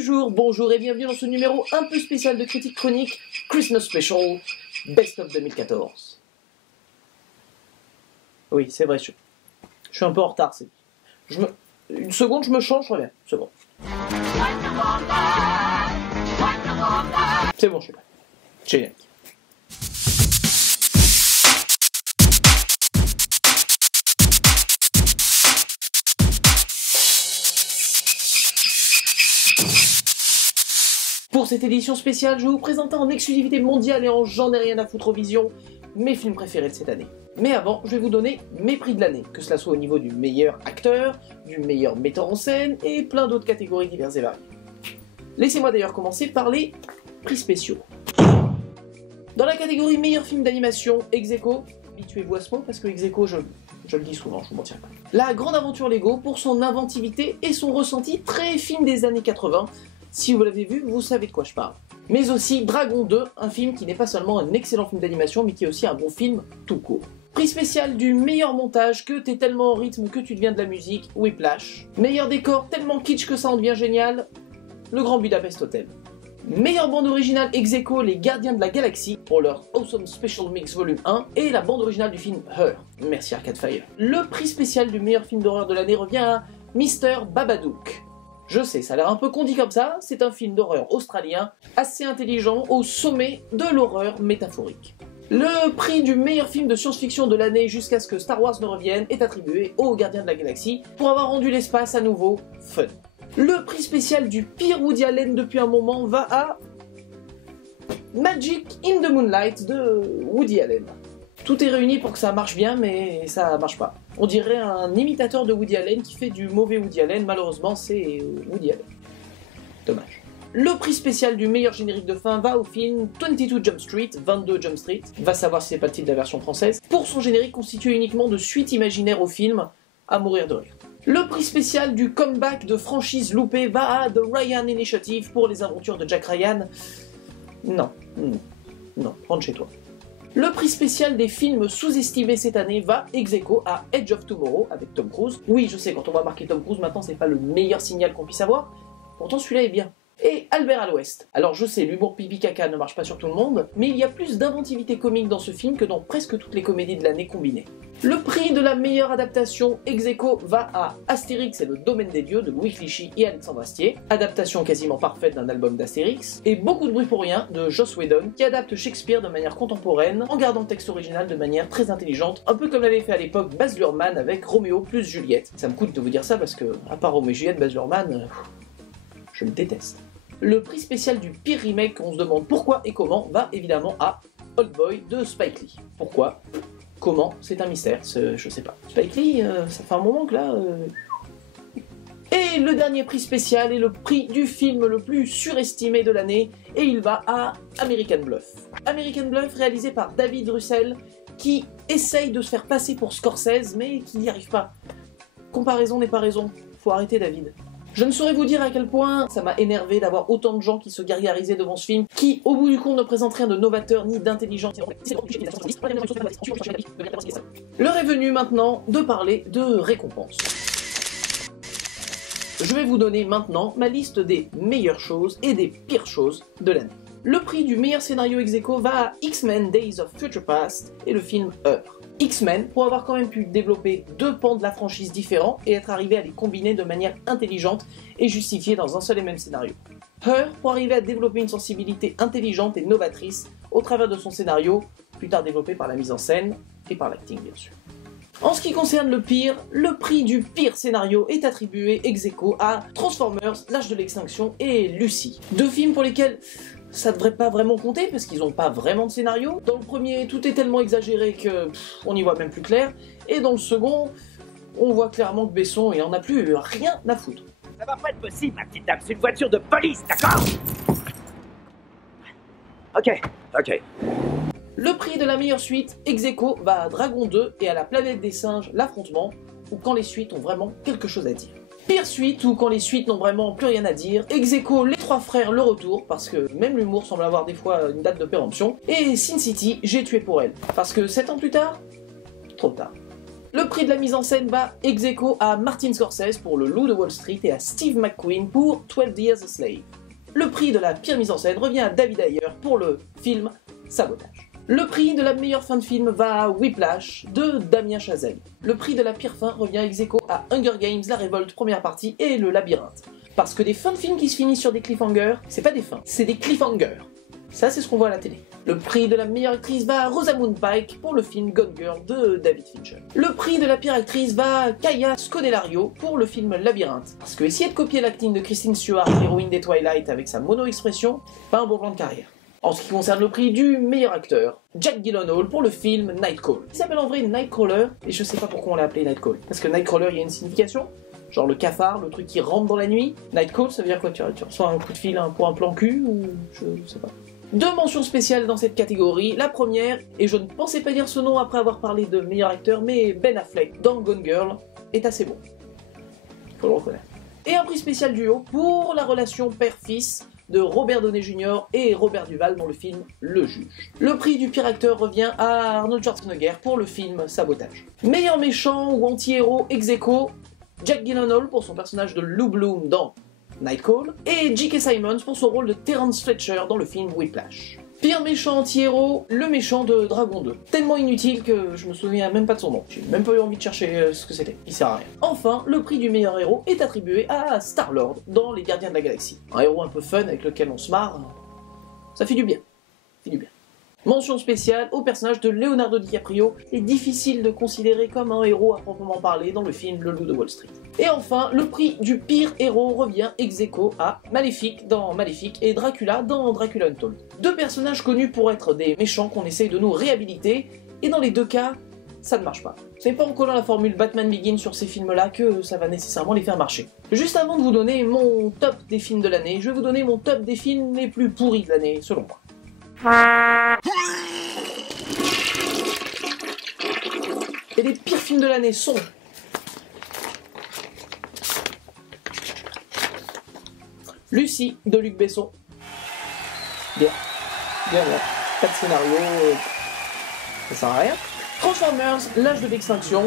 du jour, bonjour et bienvenue dans ce numéro un peu spécial de Critique Chronique, Christmas Special, Best of 2014. Oui, c'est vrai, je suis un peu en retard. Une seconde, je me change, je reviens. C'est bon. C'est bon, je suis prêt. Génial. Pour cette édition spéciale, je vais vous présenter en exclusivité mondiale et en j'en ai rien à foutre aux visions, mes films préférés de cette année. Mais avant, je vais vous donner mes prix de l'année, que cela soit au niveau du meilleur acteur, du meilleur metteur en scène et plein d'autres catégories diverses et variées. Laissez-moi d'ailleurs commencer par les prix spéciaux. Dans la catégorie meilleur film d'animation, ex aequo, habituez-vous à ce mot parce que ex aequo, je le dis souvent, je vous mentirai pas. La Grande Aventure Lego pour son inventivité et son ressenti très film des années 80. Si vous l'avez vu, vous savez de quoi je parle. Mais aussi Dragon 2, un film qui n'est pas seulement un excellent film d'animation, mais qui est aussi un bon film tout court. Prix spécial du meilleur montage, que t'es tellement en rythme que tu deviens de la musique, Whiplash. Meilleur décor, tellement kitsch que ça en devient génial, Le Grand Budapest Hotel. Meilleure bande originale ex aequo, Les Gardiens de la Galaxie, pour leur Awesome Special Mix Volume 1, et la bande originale du film Her. Merci Arcade Fire. Le prix spécial du meilleur film d'horreur de l'année revient à Mr. Babadook. Je sais, ça a l'air un peu condi comme ça, c'est un film d'horreur australien, assez intelligent, au sommet de l'horreur métaphorique. Le prix du meilleur film de science-fiction de l'année jusqu'à ce que Star Wars ne revienne est attribué aux Gardiens de la Galaxie pour avoir rendu l'espace à nouveau fun. Le prix spécial du pire Woody Allen depuis un moment va à Magic in the Moonlight de Woody Allen. Tout est réuni pour que ça marche bien, mais ça marche pas. On dirait un imitateur de Woody Allen qui fait du mauvais Woody Allen, malheureusement c'est Woody Allen. Dommage. Le prix spécial du meilleur générique de fin va au film 22 Jump Street, 22 Jump Street, va savoir si c'est pas le titre de la version française, pour son générique constitué uniquement de suites imaginaires au film, à mourir de rire. Le prix spécial du comeback de franchise loupée va à The Ryan Initiative pour les aventures de Jack Ryan. Non, rentre chez toi. Le prix spécial des films sous-estimés cette année va ex aequo à Edge of Tomorrow avec Tom Cruise. Oui, je sais, quand on va marquer Tom Cruise, maintenant c'est pas le meilleur signal qu'on puisse avoir, pourtant celui-là est bien. Et Albert à l'Ouest. Alors je sais, l'humour pipi-caca ne marche pas sur tout le monde, mais il y a plus d'inventivité comique dans ce film que dans presque toutes les comédies de l'année combinées. Le prix de la meilleure adaptation ex aequo va à Astérix et le Domaine des Dieux de Louis Clichy et Alexandre Astier, adaptation quasiment parfaite d'un album d'Astérix, et Beaucoup de bruit pour rien de Joss Whedon, qui adapte Shakespeare de manière contemporaine, en gardant le texte original de manière très intelligente, un peu comme l'avait fait à l'époque Baz Luhrmann avec Roméo plus Juliette. Ça me coûte de vous dire ça parce que, à part Roméo et Juliette, Baz Luhrmann, je le déteste. Le prix spécial du pire remake, on se demande pourquoi et comment, va évidemment à Old Boy de Spike Lee. Pourquoi ? Comment ? C'est un mystère, je sais pas. Spike Lee, ça fait un moment que là... Et le dernier prix spécial est le prix du film le plus surestimé de l'année, et il va à American Bluff. American Bluff, réalisé par David Russell, qui essaye de se faire passer pour Scorsese, mais qui n'y arrive pas. Comparaison n'est pas raison, faut arrêter David. Je ne saurais vous dire à quel point ça m'a énervé d'avoir autant de gens qui se gargarisaient devant ce film, qui, au bout du compte, ne présentent rien de novateur ni d'intelligent. L'heure est venue maintenant de parler de récompenses. Je vais vous donner maintenant ma liste des meilleures choses et des pires choses de l'année. Le prix du meilleur scénario ex aequo va à X-Men Days of Future Past et le film Her. X-Men, pour avoir quand même pu développer deux pans de la franchise différents et être arrivé à les combiner de manière intelligente et justifiée dans un seul et même scénario. Her, pour arriver à développer une sensibilité intelligente et novatrice au travers de son scénario, plus tard développé par la mise en scène et par l'acting bien sûr. En ce qui concerne le pire, le prix du pire scénario est attribué ex aequo à Transformers, L'Âge de l'Extinction et Lucy. Deux films pour lesquels ça devrait pas vraiment compter parce qu'ils ont pas vraiment de scénario. Dans le premier, tout est tellement exagéré que on y voit même plus clair. Et dans le second, on voit clairement que Besson, il en a plus rien à foutre. Ça va pas être possible, ma petite dame, c'est une voiture de police, d'accord? Ok. Le prix de la meilleure suite, ex aequo, va à Dragon 2 et à La Planète des Singes, l'affrontement, ou quand les suites ont vraiment quelque chose à dire. Pire suite, ou quand les suites n'ont vraiment plus rien à dire, ex aequo, Les Trois Frères, le retour, parce que même l'humour semble avoir des fois une date de péremption, et Sin City, J'ai tué pour elle, parce que 7 ans plus tard, trop tard. Le prix de la mise en scène va ex aequo à Martin Scorsese pour Le Loup de Wall Street et à Steve McQueen pour 12 Years a Slave. Le prix de la pire mise en scène revient à David Ayer pour le film Sabotage. Le prix de la meilleure fin de film va à Whiplash de Damien Chazelle. Le prix de la pire fin revient ex aequo à Hunger Games, La Révolte, première partie et Le Labyrinthe. Parce que des fins de films qui se finissent sur des cliffhangers, c'est pas des fins, c'est des cliffhangers. Ça, c'est ce qu'on voit à la télé. Le prix de la meilleure actrice va à Rosamund Pike pour le film Gone Girl de David Fincher. Le prix de la pire actrice va à Kaya Scodelario pour le film Labyrinthe. Parce que essayer de copier l'acting de Kristen Stewart, l'héroïne des Twilight, avec sa mono-expression, pas un bon plan de carrière. En ce qui concerne le prix du meilleur acteur, Jack Gyllenhaal pour le film Nightcall. Il s'appelle en vrai Nightcrawler, et je sais pas pourquoi on l'a appelé Nightcall. Parce que Nightcrawler, il y a une signification, genre le cafard, le truc qui rentre dans la nuit. Nightcall, ça veut dire quoi? Tu reçois un coup de fil pour un plan cul, ou je sais pas. Deux mentions spéciales dans cette catégorie. La première, et je ne pensais pas dire ce nom après avoir parlé de meilleur acteur, mais Ben Affleck dans Gone Girl est assez bon. Faut le reconnaître. Et un prix spécial duo pour la relation père-fils de Robert Downey Jr. et Robert Duvall dans le film Le Juge. Le prix du pire acteur revient à Arnold Schwarzenegger pour le film Sabotage. Meilleur méchant ou anti-héros ex aequo, Jack Gyllenhaal pour son personnage de Lou Bloom dans Nightcall, et J.K. Simmons pour son rôle de Terrence Fletcher dans le film Whiplash. Pire méchant anti-héros, le méchant de Dragon 2. Tellement inutile que je me souviens même pas de son nom. J'ai même pas eu envie de chercher ce que c'était. Il sert à rien. Enfin, le prix du meilleur héros est attribué à Star-Lord dans Les Gardiens de la Galaxie. Un héros un peu fun avec lequel on se marre. Ça fait du bien. Ça fait du bien. Mention spéciale au personnage de Leonardo DiCaprio, est difficile de considérer comme un héros à proprement parler dans le film Le Loup de Wall Street. Et enfin, le prix du pire héros revient ex aequo à Maléfique dans Maléfique et Dracula dans Dracula Untold. Deux personnages connus pour être des méchants qu'on essaye de nous réhabiliter, et dans les deux cas, ça ne marche pas. C'est pas en collant la formule Batman Begins sur ces films-là que ça va nécessairement les faire marcher. Juste avant de vous donner mon top des films de l'année, je vais vous donner mon top des films les plus pourris de l'année, selon moi. Et les pires films de l'année sont Lucie de Luc Besson. Bien. Pas de scénario, ça sert à rien. Transformers, l'âge de l'extinction.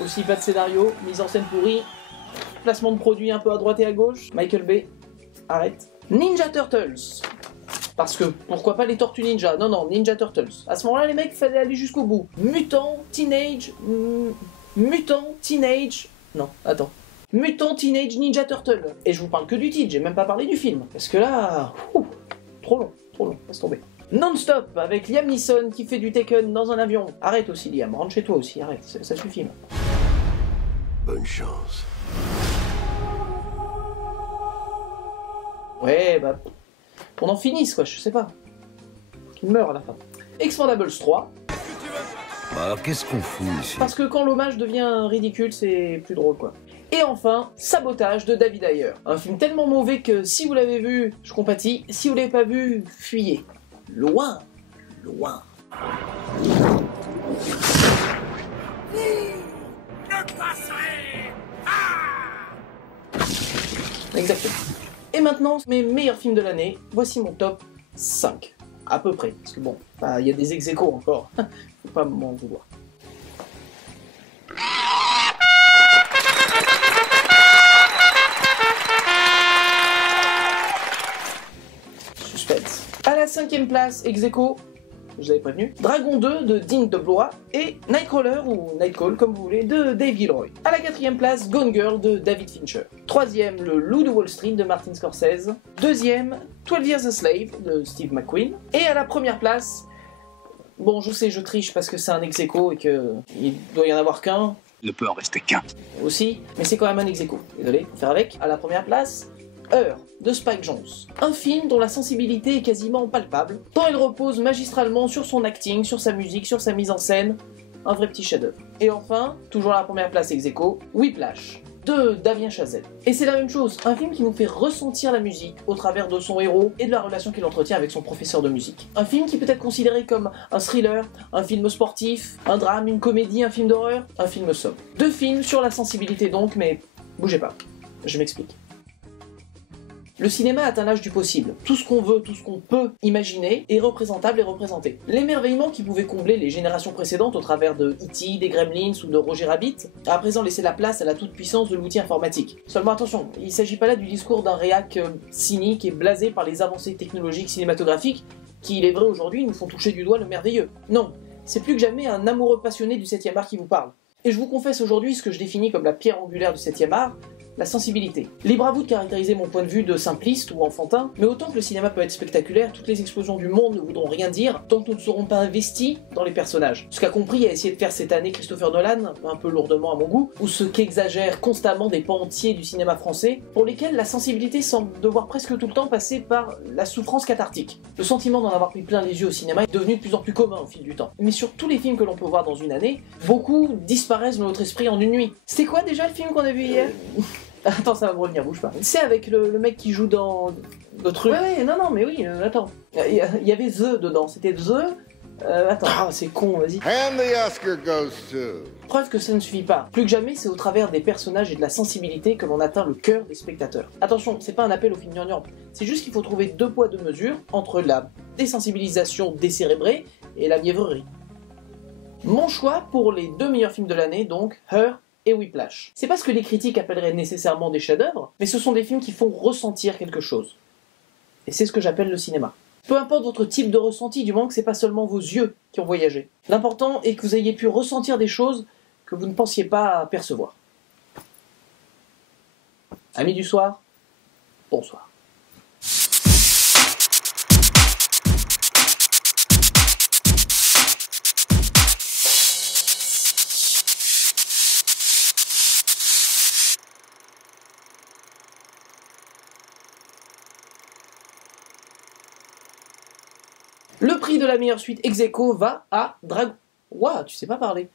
Aussi pas de scénario, mise en scène pourrie. Placement de produits un peu à droite et à gauche. Michael Bay, arrête. Ninja Turtles. Parce que, pourquoi pas les Tortues Ninja? Non, Ninja Turtles. À ce moment-là, les mecs, fallait aller jusqu'au bout. Mutant, Teenage... Non, attends. Mutant Teenage Ninja Turtle. Et je vous parle que du titre, j'ai même pas parlé du film. Parce que là... trop long, laisse tomber. Non-stop, avec Liam Neeson qui fait du Taken dans un avion. Arrête aussi, Liam, rentre chez toi aussi, arrête, ça suffit. Là. Bonne chance. Ouais, bah... On en finisse, quoi, je sais pas. Qu'il meurt à la fin. Expendables 3. Alors qu'est-ce qu'on fout ici? Parce que quand l'hommage devient ridicule, c'est plus drôle, quoi. Et enfin, Sabotage de David Ayer. Un film tellement mauvais que si vous l'avez vu, je compatis. Si vous l'avez pas vu, fuyez. Loin. Exactement. Et maintenant, mes meilleurs films de l'année, voici mon top 5. À peu près, parce que bon, il y a des ex aequo encore. Faut pas m'en vouloir. Suspense. À la 5e place, ex aequo, je vous avais prévenu, Dragon 2 de Ding de Blois et Nightcrawler ou Nightcall comme vous voulez de Dave Gilroy. À la 4e place, Gone Girl de David Fincher. 3e, Le Loup de Wall Street de Martin Scorsese. 2e, 12 Years a Slave de Steve McQueen. Et à la première place, bon je sais je triche parce que c'est un ex aequo et qu'il doit y en avoir qu'un. Il ne peut en rester qu'un. Aussi, mais c'est quand même un ex aequo. Désolé, faut faire avec. À la première place, Heure de Spike Jonze. Un film dont la sensibilité est quasiment palpable, tant il repose magistralement sur son acting, sur sa musique, sur sa mise en scène. Un vrai petit chef-d'œuvre. Et enfin, toujours à la première place ex aequo, Whiplash de Damien Chazelle. Et c'est la même chose, un film qui nous fait ressentir la musique au travers de son héros et de la relation qu'il entretient avec son professeur de musique. Un film qui peut être considéré comme un thriller, un film sportif, un drame, une comédie, un film d'horreur, un film sobre. Deux films sur la sensibilité donc, mais bougez pas, je m'explique. Le cinéma atteint l'âge du possible. Tout ce qu'on veut, tout ce qu'on peut imaginer est représentable et représenté. L'émerveillement qui pouvait combler les générations précédentes au travers de E.T., des Gremlins ou de Roger Rabbit a à présent laissé la place à la toute-puissance de l'outil informatique. Seulement attention, il ne s'agit pas là du discours d'un réac cynique et blasé par les avancées technologiques cinématographiques qui, il est vrai aujourd'hui, nous font toucher du doigt le merveilleux. Non, c'est plus que jamais un amoureux passionné du 7e art qui vous parle. Et je vous confesse aujourd'hui ce que je définis comme la pierre angulaire du 7e art, la sensibilité. Libre à vous de caractériser mon point de vue de simpliste ou enfantin, mais autant que le cinéma peut être spectaculaire, toutes les explosions du monde ne voudront rien dire tant que nous ne serons pas investis dans les personnages. Ce qu'a compris à essayer de faire cette année Christopher Nolan, un peu lourdement à mon goût, ou ce qu'exagèrent constamment des pans entiers du cinéma français, pour lesquels la sensibilité semble devoir presque tout le temps passer par la souffrance cathartique. Le sentiment d'en avoir pris plein les yeux au cinéma est devenu de plus en plus commun au fil du temps. Mais sur tous les films que l'on peut voir dans une année, beaucoup disparaissent de notre esprit en une nuit. C'était quoi déjà le film qu'on a vu hier ? Attends, ça va me revenir, bouge pas. C'est avec le mec qui joue dans le truc. Ouais, non, mais oui, attends. Il y avait The dedans, c'était The. Attends, c'est con, vas-y. And the Oscar goes to... Preuve que ça ne suffit pas. Plus que jamais, c'est au travers des personnages et de la sensibilité que l'on atteint le cœur des spectateurs. Attention, c'est pas un appel au film gnangnan. C'est juste qu'il faut trouver 2 poids 2 mesures entre la désensibilisation décérébrée et la mièvrerie. Mon choix pour les 2 meilleurs films de l'année, donc Her et Whiplash. C'est pas ce que les critiques appelleraient nécessairement des chefs-d'œuvre, mais ce sont des films qui font ressentir quelque chose. Et c'est ce que j'appelle le cinéma. Peu importe votre type de ressenti, du moment que c'est pas seulement vos yeux qui ont voyagé. L'important est que vous ayez pu ressentir des choses que vous ne pensiez pas percevoir. Amis du soir, bonsoir. Le prix de la meilleure suite ex aequo va à Dragon... Ouah, tu sais pas parler.